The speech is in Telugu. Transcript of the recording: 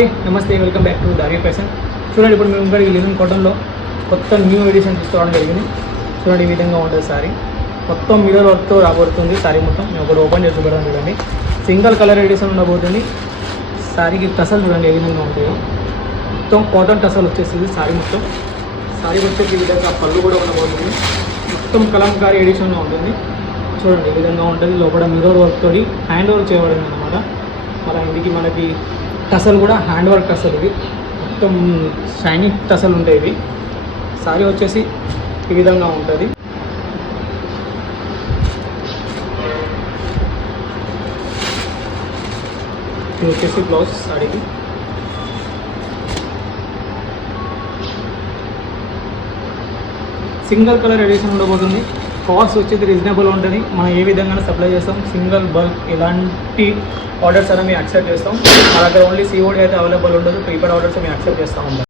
నమస్తే, welcome back to Dariya fashion. చూడండి, ఇప్పుడు మేము ఇంకా ఈ లినన్ కాటన్లో కొత్త న్యూ ఎడిషన్ తీసుకోవడం జరిగింది. చూడండి, ఈ విధంగా ఉంటుంది సారీ. మొత్తం మిర్రర్ వర్క్తో రాబోతుంది సారీ మొత్తం. మేము ఒకటి ఓపెన్ చేసి చూడడం చూడండి. సింగిల్ కలర్ ఎడిషన్ ఉండబోతుంది. సారీకి టసల్ చూడండి ఏ విధంగా ఉంటాయో. మొత్తం కాటన్ టసల్ వచ్చేస్తుంది సారీ మొత్తం. సారీ వచ్చేసి ఈ విధంగా పళ్ళు కూడా ఉండబోతుంది. మొత్తం కలంకారీ ఎడిషన్లో ఉంటుంది. చూడండి ఈ విధంగా ఉంటుంది. లోపల మిర్రర్ వర్క్తో హ్యాండ్ వర్క్ చేయబడింది అనమాట. మళ్ళీ ఇంటికి మనకి టసల్ కూడా హ్యాండ్ వర్క్ టసల్. ఇవి మొత్తం షైనింగ్ టసల్ ఉంటాయి. ఇవి సారీ వచ్చేసి ఈ విధంగా ఉంటుంది. ఇది వచ్చేసి బ్లౌజ్ సారీకి. సింగిల్ కలర్ ఎడిషన్ ఉండబోతుంది. కాస్ట్ వచ్చేది రీజనబుల్ ఉంటుంది. మనం ఏ విధంగా సప్లై చేస్తాం. సింగిల్ బల్క్ ఎలాంటి ఆర్డర్స్ అయినా మేము యాక్సెప్ట్ చేస్తాం. మా దగ్గర ఓన్లీ COD అయితే అవైలబుల్ ఉండదు. ప్రీపెయిడ్ ఆర్డర్స్ మేము యాక్సెప్ట్ చేస్తూ ఉంటాం.